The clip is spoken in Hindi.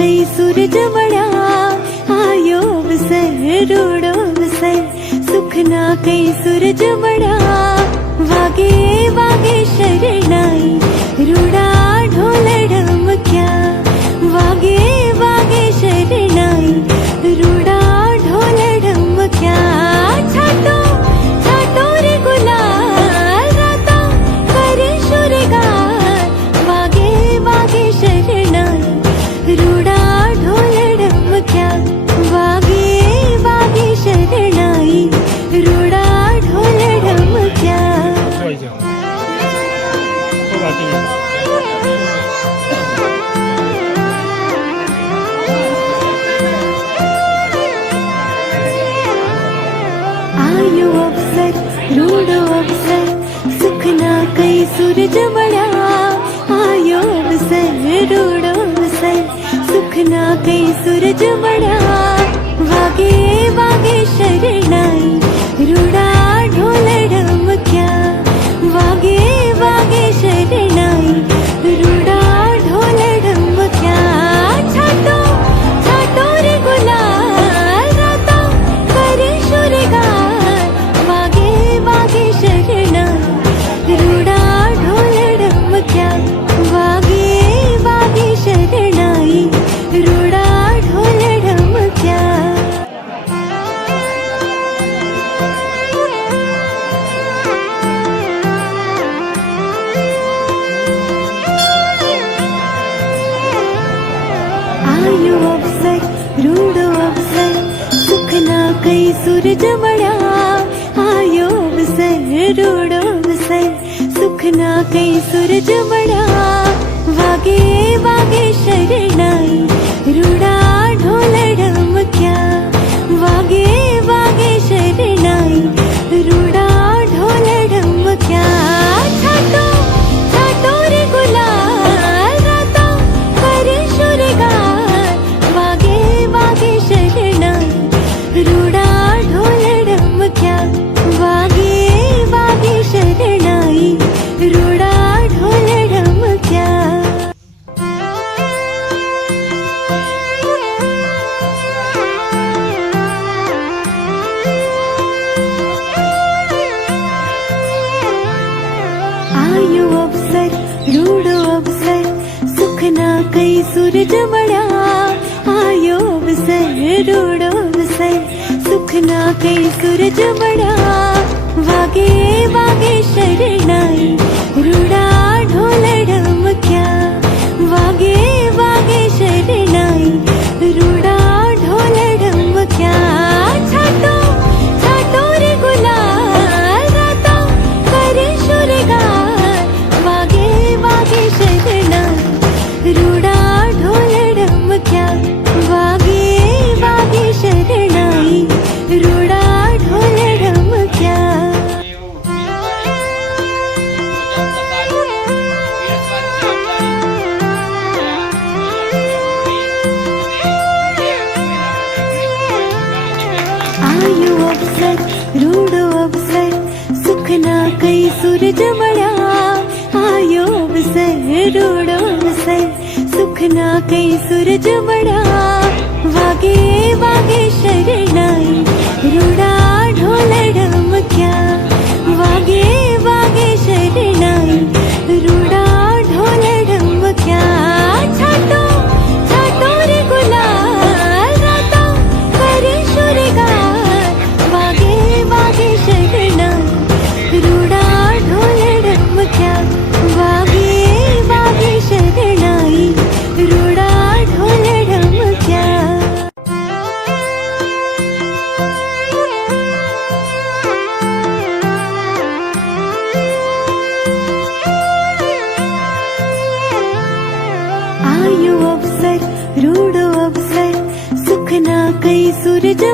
कई सूरज बड़ा आयो बसर रूड़ो बसर सुख ना कई सूरज बड़ा वागे वागे शरणाई रूड़ा ढोल ढमक्या वागे वागे शरणाई रूड़ा ढोल ढमक्या छाटो छाटो रे गुलाल राता करे शुरगार वागे वागे शरणाई रूड़ा ढोल ढमक्या वागे वागे शरणाई रूड़ा ढोल ढमक्या आयो अवसर रूड़ो अवसर सुख ना कई सूरज बड़ा आयो अवसर रूड़ो अवसर सुख ना कई सूरज बड़ा वागे वागे शरणाई रूड़ा ढोल ढमक्या वागे वागे शरणाई रूड़ा ढोल ढमक्या छाटो छाटो रे गुलाल राता करे शुरगार वागे वागे शरणाई रूड़ा ढोल ढमक्या वागे वागे शरणाई रूड़ा ढोल ढमक्या आयो अवसर रूड़ो अवसर सुख ना कई सूरज बड़ा आयो अवसर रूड़ो अवसर सुख ना कई सूरज बड़ा वागे वागे शरणाई रूड़ा ढोल ढमक्या वागे वागे शरणाई रूड़ा ढोल ढमक्या छाटो छाटो रे गुलाल राता करे शुरगार वागे वागे शरणाई रूड़ा ढोल ढमक्या वागे वागे शरणाई रूड़ा ढोल ढमक्या आयो अवसर रूड़ो अवसर सुख ना कई सूरज बड़ा आयो अवसर रूड़ो अवसर सुख ना कई सूरज बड़ा वागे वागे शरणाई रूड़ा ढोल ढमक्या वागे वागे शरणाई रूड़ा ढोल ढमक्या छाटो छाटो रे गुलाल राता करे शुरगार वागे वागे शरणाई रूड़ा ढोल ढमक्या वागे वागे शरणाई रूड़ा ढोल ढमक्या आयो अवसर रूड़ो अवसर सुख ना कई सूरज बड़ा आयो अवसर रूड़ो अवसर सुख ना कई सूरज बड़ा वागे वागे शरणाई रूड़ा ढोल ढमक्या वागे वागे शरणाई रूड़ा ढोल ढमक्या छाटो छाटो रे गुलाल राता करे शुरगार वागे वागे शरणाई रूड़ा ढोल ढमक्या वागे वागे शरणाई रूड़ा ढोल ढमक्या आयो अवसर रूड़ो अवसर सुख ना कई सूरज